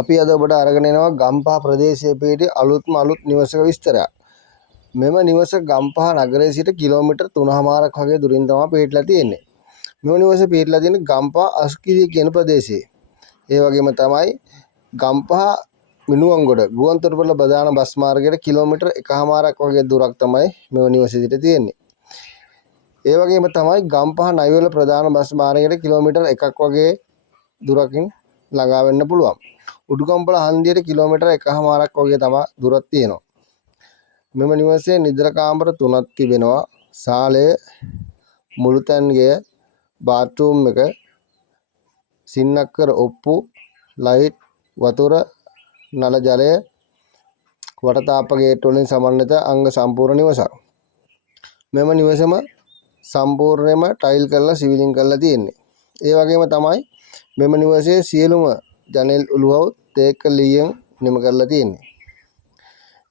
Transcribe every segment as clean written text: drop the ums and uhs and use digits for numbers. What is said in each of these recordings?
අපි අද ඔබට අරගෙන එනවා ගම්පහ ප්‍රදේශයේ පිහිටි අලුත් නිවසක විස්තරයක්. මෙම නිවස ගම්පහ නගරයේ සිට කිලෝමීටර් 3මාරක් වගේ දුරින් තමයි පිහිටලා තියෙන්නේ. මෙම නිවස පිහිටලා තියෙන්නේ ගම්පහ අස්කිරිය කියන ප්‍රදේශයේ. ඒ වගේම තමයි ගම්පහ මිනුවන්ගොඩ ගුවන්තොටුපළ ප්‍රධාන බස් මාර්ගයට කිලෝමීටර් 1මාරක් වගේ දුරක් තමයි මෙම නිවස සිට තියෙන්නේ. ඒ වගේම තමයි ගම්පහ නයිවල ප්‍රධාන බස් මාර්ගයට කිලෝමීටර් 1ක් වගේ දුරකින් ළඟා වෙන්න පුළුවන්. උඩුකම්පල හන්දියට කිලෝමීටර් 1මාරක් වගේ තමයි දුරක් තියෙනවා. මෙම නිවසේ නිදර කාමර 3ක් තිබෙනවා. ශාලය, මුළුතැන්ගය, බාත්රූම් එක, සින්නක්කර ඔප්පු, ලයිට්, වතුර, නල ජලය, වටතාප ගේට් වලින් සමන්විත අංග සම්පූර්ණ නිවසක්. මෙම නිවසම සම්පූර්ණයෙන්ම ටයිල් කරලා සිවිලින් කරලා තියෙන්නේ. ඒ වගේම තමයි මෙම නිවසේ සියලුම ජනෙල් උළුවව් තේක ලීයෙන් නිම කරලා තියෙන්නේ.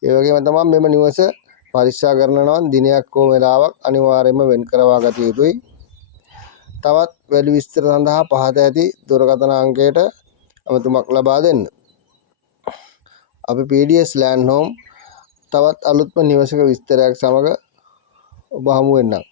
ඒ වගේම තමයි මෙම නිවස පරික්ෂා කරනවා නම් දිනයක් හෝ වේලාවක් අනිවාර්යයෙන්ම වෙන් කරවා ගත යුතුයි. තවත් වැඩි විස්තර සඳහා පහත ඇති දුරකථන අංකයට අමතුමක් ලබා දෙන්න. අපි PDS Land Home තවත් අලුත්ම නිවසක විස්තරයක් සමග ඔබ හමු වෙන්නම්.